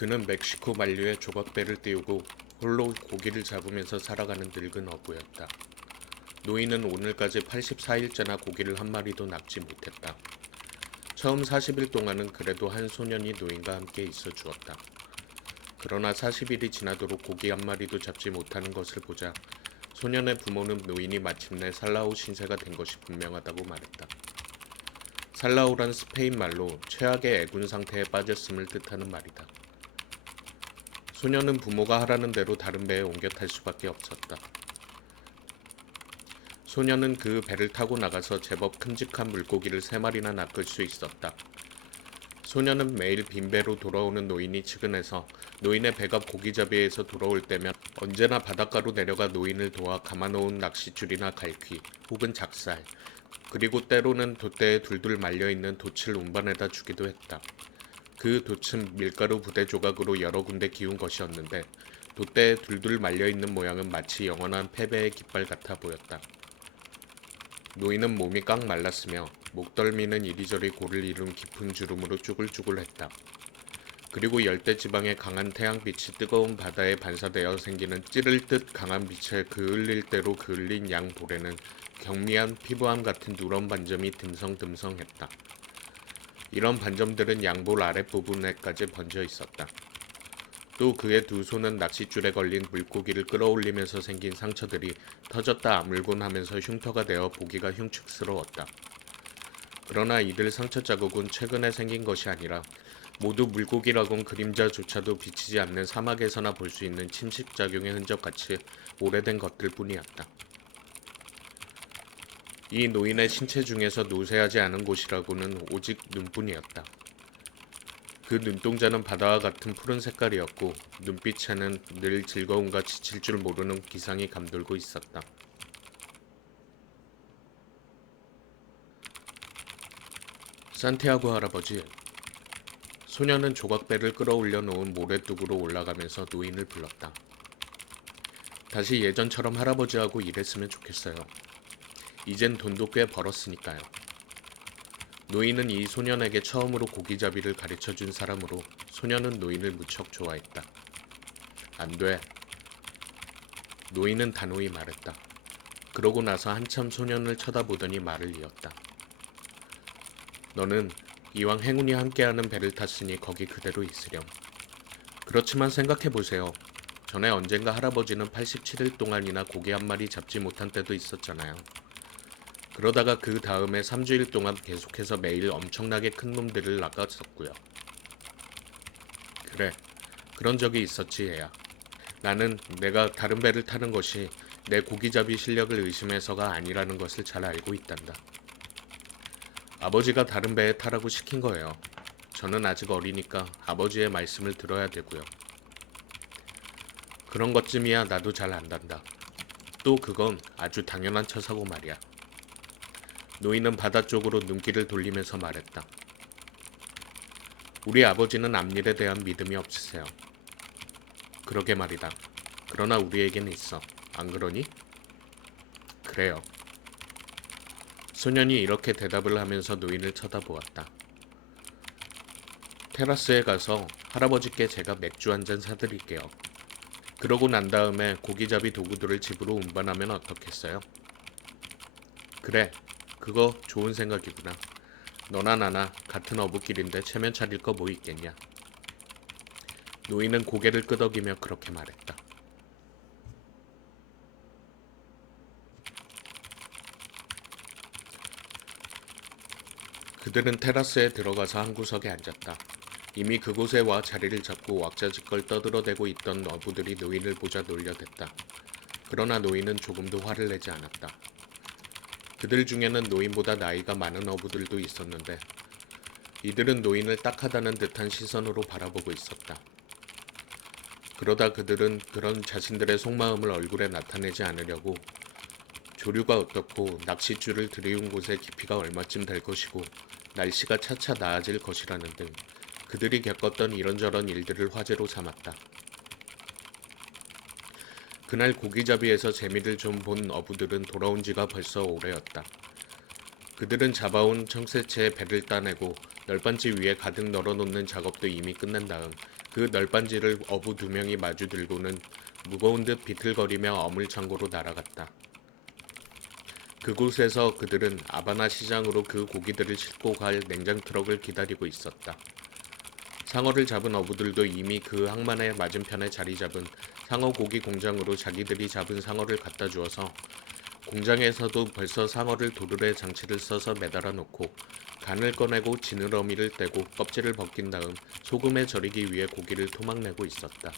그는 멕시코 만류에 조각배를 띄우고 홀로 고기를 잡으면서 살아가는 늙은 어부였다. 노인은 오늘까지 84일째나 고기를 한 마리도 낚지 못했다. 처음 40일 동안은 그래도 한 소년이 노인과 함께 있어 주었다. 그러나 40일이 지나도록 고기 한 마리도 잡지 못하는 것을 보자 소년의 부모는 노인이 마침내 살라오 신세가 된 것이 분명하다고 말했다. 살라오란 스페인 말로 최악의 애군 상태에 빠졌음을 뜻하는 말이다. 소년은 부모가 하라는 대로 다른 배에 옮겨 탈 수밖에 없었다. 소년은 그 배를 타고 나가서 제법 큼직한 물고기를 3마리나 낚을 수 있었다. 소년은 매일 빈배로 돌아오는 노인이 측은해서 노인의 배가 고기잡이에서 돌아올 때면 언제나 바닷가로 내려가 노인을 도와 감아놓은 낚싯줄이나 갈퀴 혹은 작살 그리고 때로는 돛대에 둘둘 말려있는 돛을 운반해다 주기도 했다. 그 돛은 밀가루 부대 조각으로 여러 군데 기운 것이었는데 돛대에 둘둘 말려있는 모양은 마치 영원한 패배의 깃발 같아 보였다. 노인은 몸이 꽉 말랐으며 목덜미는 이리저리 골을 이룬 깊은 주름으로 쭈글쭈글했다. 그리고 열대지방의 강한 태양빛이 뜨거운 바다에 반사되어 생기는 찌를 듯 강한 빛에 그을릴 대로 그을린 양 볼에는 경미한 피부암 같은 누런 반점이 듬성듬성했다. 이런 반점들은 양볼 아랫부분에까지 번져 있었다. 또 그의 두 손은 낚싯줄에 걸린 물고기를 끌어올리면서 생긴 상처들이 터졌다 아물곤 하면서 흉터가 되어 보기가 흉측스러웠다. 그러나 이들 상처 자국은 최근에 생긴 것이 아니라 모두 물고기라곤 그림자조차도 비치지 않는 사막에서나 볼 수 있는 침식작용의 흔적같이 오래된 것들 뿐이었다. 이 노인의 신체 중에서 노쇠하지 않은 곳이라고는 오직 눈뿐이었다. 그 눈동자는 바다와 같은 푸른 색깔이었고 눈빛에는 늘 즐거움과 지칠 줄 모르는 기상이 감돌고 있었다. 산티아고 할아버지, 소년은 조각배를 끌어올려 놓은 모래뚝으로 올라가면서 노인을 불렀다. 다시 예전처럼 할아버지하고 일했으면 좋겠어요. 이젠 돈도 꽤 벌었으니까요. 노인은 이 소년에게 처음으로 고기잡이를 가르쳐준 사람으로 소년은 노인을 무척 좋아했다. 안 돼. 노인은 단호히 말했다. 그러고 나서 한참 소년을 쳐다보더니 말을 이었다. 너는 이왕 행운이 함께하는 배를 탔으니 거기 그대로 있으렴. 그렇지만 생각해보세요. 전에 언젠가 할아버지는 87일 동안이나 고기 한 마리 잡지 못한 때도 있었잖아요. 그러다가 그 다음에 3주일 동안 계속해서 매일 엄청나게 큰 놈들을 낚았었고요. 그래, 그런 적이 있었지 얘야. 나는 내가 다른 배를 타는 것이 내 고기잡이 실력을 의심해서가 아니라는 것을 잘 알고 있단다. 아버지가 다른 배에 타라고 시킨 거예요. 저는 아직 어리니까 아버지의 말씀을 들어야 되고요. 그런 것쯤이야 나도 잘 안단다. 또 그건 아주 당연한 처사고 말이야. 노인은 바다 쪽으로 눈길을 돌리면서 말했다. 우리 아버지는 앞일에 대한 믿음이 없으세요. 그러게 말이다. 그러나 우리에게는 있어. 안 그러니? 그래요. 소년이 이렇게 대답을 하면서 노인을 쳐다보았다. 테라스에 가서 할아버지께 제가 맥주 한 잔 사드릴게요. 그러고 난 다음에 고기잡이 도구들을 집으로 운반하면 어떻겠어요? 그래, 그거 좋은 생각이구나. 너나 나나 같은 어부길인데 체면 차릴 거 뭐 있겠냐. 노인은 고개를 끄덕이며 그렇게 말했다. 그들은 테라스에 들어가서 한 구석에 앉았다. 이미 그곳에 와 자리를 잡고 왁자지껄 떠들어대고 있던 어부들이 노인을 보자 놀려댔다. 그러나 노인은 조금도 화를 내지 않았다. 그들 중에는 노인보다 나이가 많은 어부들도 있었는데 이들은 노인을 딱하다는 듯한 시선으로 바라보고 있었다. 그러다 그들은 그런 자신들의 속마음을 얼굴에 나타내지 않으려고 조류가 어떻고 낚싯줄을 들이운 곳의 깊이가 얼마쯤 될 것이고 날씨가 차차 나아질 것이라는 등 그들이 겪었던 이런저런 일들을 화제로 삼았다. 그날 고기잡이에서 재미를 좀 본 어부들은 돌아온 지가 벌써 오래였다. 그들은 잡아온 청새치에 배를 따내고 널빤지 위에 가득 널어놓는 작업도 이미 끝난 다음 그 널빤지를 어부 2명이 마주 들고는 무거운 듯 비틀거리며 어물창고로 날아갔다. 그곳에서 그들은 아바나 시장으로 그 고기들을 싣고 갈 냉장 트럭을 기다리고 있었다. 상어를 잡은 어부들도 이미 그 항만의 맞은편에 자리 잡은 상어 고기 공장으로 자기들이 잡은 상어를 갖다 주어서 공장에서도 벌써 상어를 도르래 장치를 써서 매달아 놓고 간을 꺼내고 지느러미를 떼고 껍질을 벗긴 다음 소금에 절이기 위해 고기를 토막내고 있었다.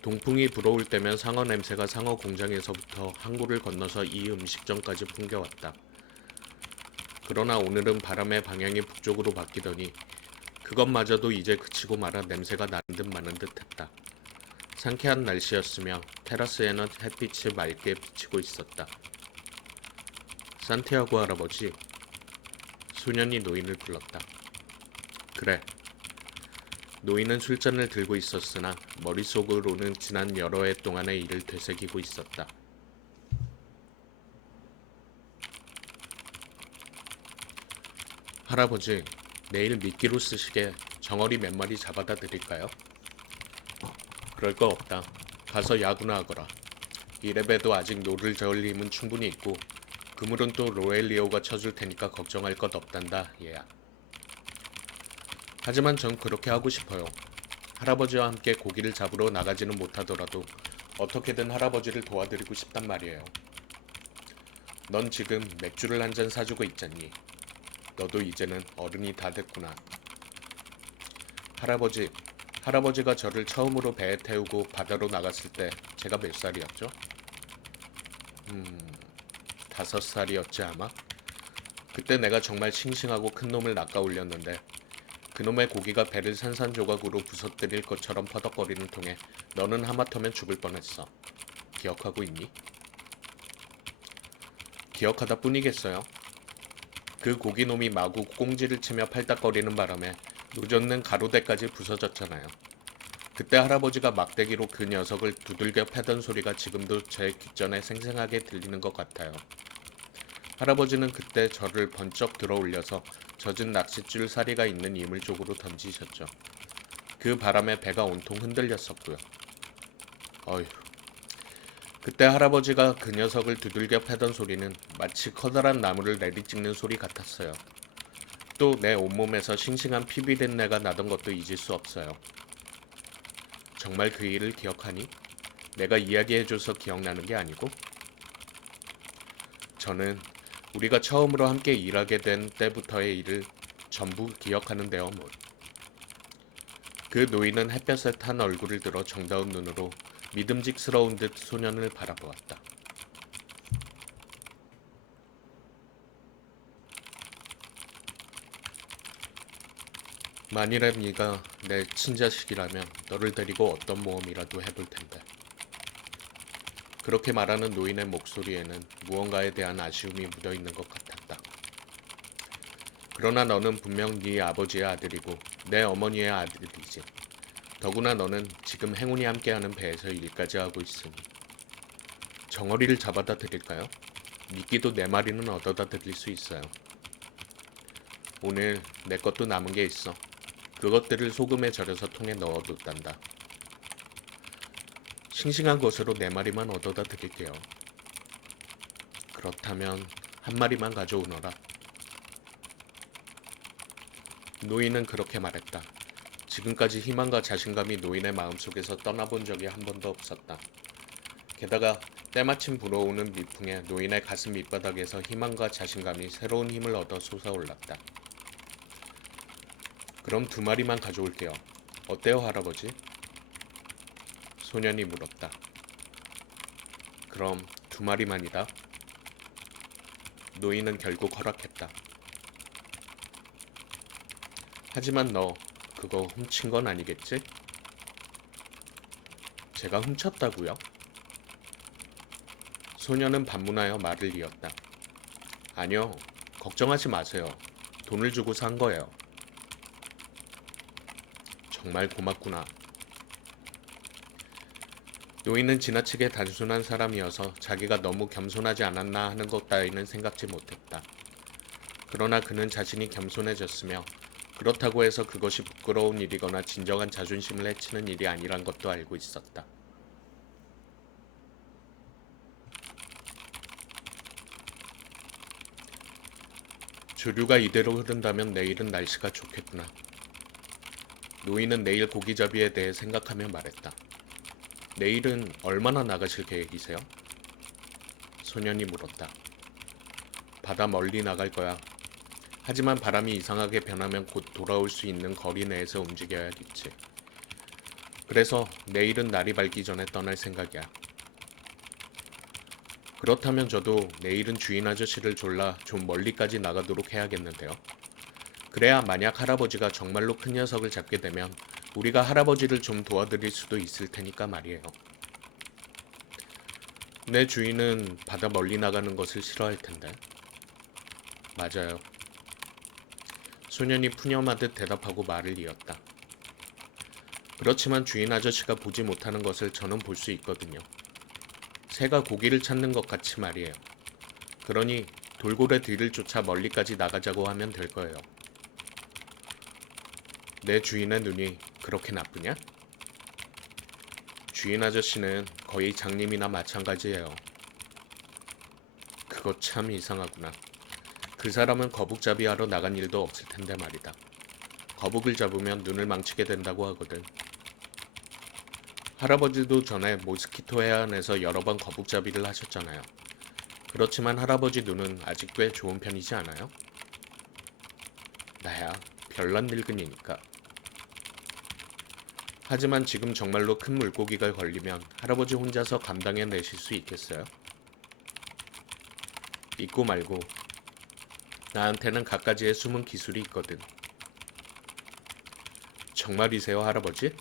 동풍이 불어올 때면 상어 냄새가 상어 공장에서부터 항구를 건너서 이 음식점까지 풍겨왔다. 그러나 오늘은 바람의 방향이 북쪽으로 바뀌더니 그것마저도 이제 그치고 말아 냄새가 나는 듯 마는 듯 했다. 상쾌한 날씨였으며 테라스에는 햇빛이 맑게 비치고 있었다. 산티아고 할아버지, 소년이 노인을 불렀다. 그래. 노인은 술잔을 들고 있었으나 머릿속으로는 지난 여러 해 동안의 일을 되새기고 있었다. 할아버지, 내일 미끼로 쓰시게 정어리 몇 마리 잡아다 드릴까요? 그럴 거 없다. 가서 야구나 하거라. 이래봬도 아직 노를 저을 힘은 충분히 있고 그물은 또 로엘리오가 쳐줄 테니까 걱정할 것 없단다, 얘야. 하지만 전 그렇게 하고 싶어요. 할아버지와 함께 고기를 잡으러 나가지는 못하더라도 어떻게든 할아버지를 도와드리고 싶단 말이에요. 넌 지금 맥주를 한 잔 사주고 있잖니. 너도 이제는 어른이 다 됐구나. 할아버지가 저를 처음으로 배에 태우고 바다로 나갔을 때 제가 몇 살이었죠? 5살이었지 아마? 그때 내가 정말 싱싱하고 큰 놈을 낚아 올렸는데 그놈의 고기가 배를 산산조각으로 부서뜨릴 것처럼 퍼덕거리는 통에 너는 하마터면 죽을 뻔했어. 기억하고 있니? 기억하다 뿐이겠어요. 그 고기놈이 마구 꽁지를 치며 팔딱거리는 바람에 노젓는 가로대까지 부서졌잖아요. 그때 할아버지가 막대기로 그 녀석을 두들겨 패던 소리가 지금도 제 귓전에 생생하게 들리는 것 같아요. 할아버지는 그때 저를 번쩍 들어 올려서 젖은 낚싯줄 사리가 있는 이물 쪽으로 던지셨죠. 그 바람에 배가 온통 흔들렸었고요. 어휴. 그때 할아버지가 그 녀석을 두들겨 패던 소리는 마치 커다란 나무를 내리찍는 소리 같았어요. 또 내 온몸에서 싱싱한 피비린내가 나던 것도 잊을 수 없어요. 정말 그 일을 기억하니? 내가 이야기해줘서 기억나는 게 아니고? 저는 우리가 처음으로 함께 일하게 된 때부터의 일을 전부 기억하는데요, 뭐. 그 노인은 햇볕에 탄 얼굴을 들어 정다운 눈으로 믿음직스러운 듯 소년을 바라보았다. 만일에 네가 내 친자식이라면 너를 데리고 어떤 모험이라도 해볼 텐데. 그렇게 말하는 노인의 목소리에는 무언가에 대한 아쉬움이 묻어 있는 것 같았다. 그러나 너는 분명 네 아버지의 아들이고 내 어머니의 아들이지. 더구나 너는 지금 행운이 함께하는 배에서 일까지 하고 있으니. 정어리를 잡아다 드릴까요? 미끼도 4마리는 얻어다 드릴 수 있어요. 오늘 내 것도 남은 게 있어. 그것들을 소금에 절여서 통에 넣어뒀단다. 싱싱한 것으로 4마리만 얻어다 드릴게요. 그렇다면 1마리만 가져오너라. 노인은 그렇게 말했다. 지금까지 희망과 자신감이 노인의 마음속에서 떠나본 적이 한 번도 없었다. 게다가 때마침 불어오는 미풍에 노인의 가슴 밑바닥에서 희망과 자신감이 새로운 힘을 얻어 솟아올랐다. 그럼 2마리만 가져올게요. 어때요, 할아버지? 소년이 물었다. 그럼 2마리만이다. 노인은 결국 허락했다. 하지만 너 그거 훔친 건 아니겠지? 제가 훔쳤다고요? 소년은 반문하여 말을 이었다. 아니요, 걱정하지 마세요. 돈을 주고 산 거예요. 정말 고맙구나. 노인은 지나치게 단순한 사람이어서 자기가 너무 겸손하지 않았나 하는 것 따위는 생각지 못했다. 그러나 그는 자신이 겸손해졌으며 그렇다고 해서 그것이 부끄러운 일이거나 진정한 자존심을 해치는 일이 아니란 것도 알고 있었다. 조류가 이대로 흐른다면 내일은 날씨가 좋겠구나. 노인은 내일 고기잡이에 대해 생각하며 말했다. 내일은 얼마나 나가실 계획이세요? 소년이 물었다. 바다 멀리 나갈 거야. 하지만 바람이 이상하게 변하면 곧 돌아올 수 있는 거리 내에서 움직여야겠지. 그래서 내일은 날이 밝기 전에 떠날 생각이야. 그렇다면 저도 내일은 주인 아저씨를 졸라 좀 멀리까지 나가도록 해야겠는데요. 그래야 만약 할아버지가 정말로 큰 녀석을 잡게 되면 우리가 할아버지를 좀 도와드릴 수도 있을 테니까 말이에요. 내 주인은 바다 멀리 나가는 것을 싫어할 텐데. 맞아요. 소년이 푸념하듯 대답하고 말을 이었다. 그렇지만 주인 아저씨가 보지 못하는 것을 저는 볼 수 있거든요. 새가 고기를 찾는 것 같이 말이에요. 그러니 돌고래 뒤를 쫓아 멀리까지 나가자고 하면 될 거예요. 내 주인의 눈이 그렇게 나쁘냐? 주인 아저씨는 거의 장님이나 마찬가지예요. 그거 참 이상하구나. 그 사람은 거북잡이 하러 나간 일도 없을 텐데 말이다. 거북을 잡으면 눈을 망치게 된다고 하거든. 할아버지도 전에 모스키토 해안에서 여러 번 거북잡이를 하셨잖아요. 그렇지만 할아버지 눈은 아직 꽤 좋은 편이지 않아요? 나야 별난 늙은이니까. 하지만 지금 정말로 큰 물고기가 걸리면 할아버지 혼자서 감당해내실 수 있겠어요? 있고 말고 나한테는 갖가지의 숨은 기술이 있거든. 정말이세요, 할아버지?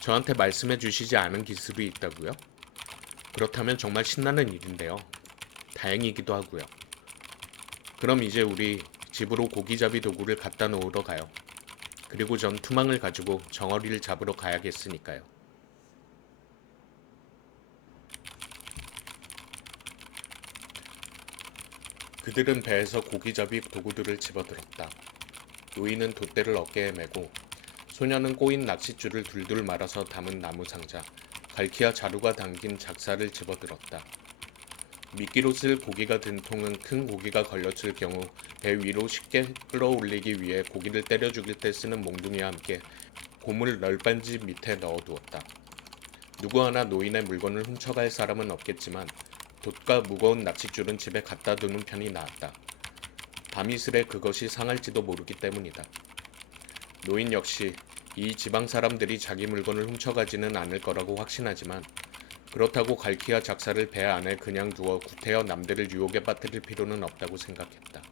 저한테 말씀해 주시지 않은 기술이 있다고요? 그렇다면 정말 신나는 일인데요. 다행이기도 하고요. 그럼 이제 우리 집으로 고기잡이 도구를 갖다 놓으러 가요. 그리고 전 투망을 가지고 정어리를 잡으러 가야겠으니까요. 그들은 배에서 고기잡이 도구들을 집어들었다. 노인은 돛대를 어깨에 메고 소녀는 꼬인 낚싯줄을 둘둘 말아서 담은 나무 상자, 갈퀴와 자루가 담긴 작사를 집어들었다. 미끼로 쓸 고기가 든 통은 큰 고기가 걸렸을 경우 배 위로 쉽게 끌어올리기 위해 고기를 때려 죽일 때 쓰는 몽둥이와 함께 고물 널빤지 밑에 넣어두었다. 누구 하나 노인의 물건을 훔쳐갈 사람은 없겠지만 돛과 무거운 낚싯줄은 집에 갖다 두는 편이 나았다. 밤이슬에 그것이 상할지도 모르기 때문이다. 노인 역시 이 지방 사람들이 자기 물건을 훔쳐가지는 않을 거라고 확신하지만 그렇다고 갈퀴와 작사를 배 안에 그냥 두어 구태여 남들을 유혹에 빠뜨릴 필요는 없다고 생각했다.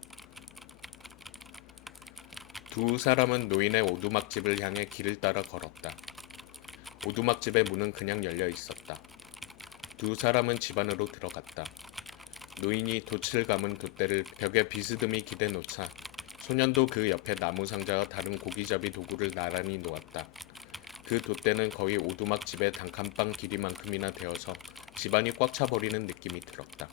두 사람은 노인의 오두막집을 향해 길을 따라 걸었다. 오두막집의 문은 그냥 열려 있었다. 두 사람은 집 안으로 들어갔다. 노인이 돛을 감은 돛대를 벽에 비스듬히 기대 놓자 소년도 그 옆에 나무 상자와 다른 고기잡이 도구를 나란히 놓았다. 그 돛대는 거의 오두막집의 단칸방 길이만큼이나 되어서 집안이 꽉 차버리는 느낌이 들었다.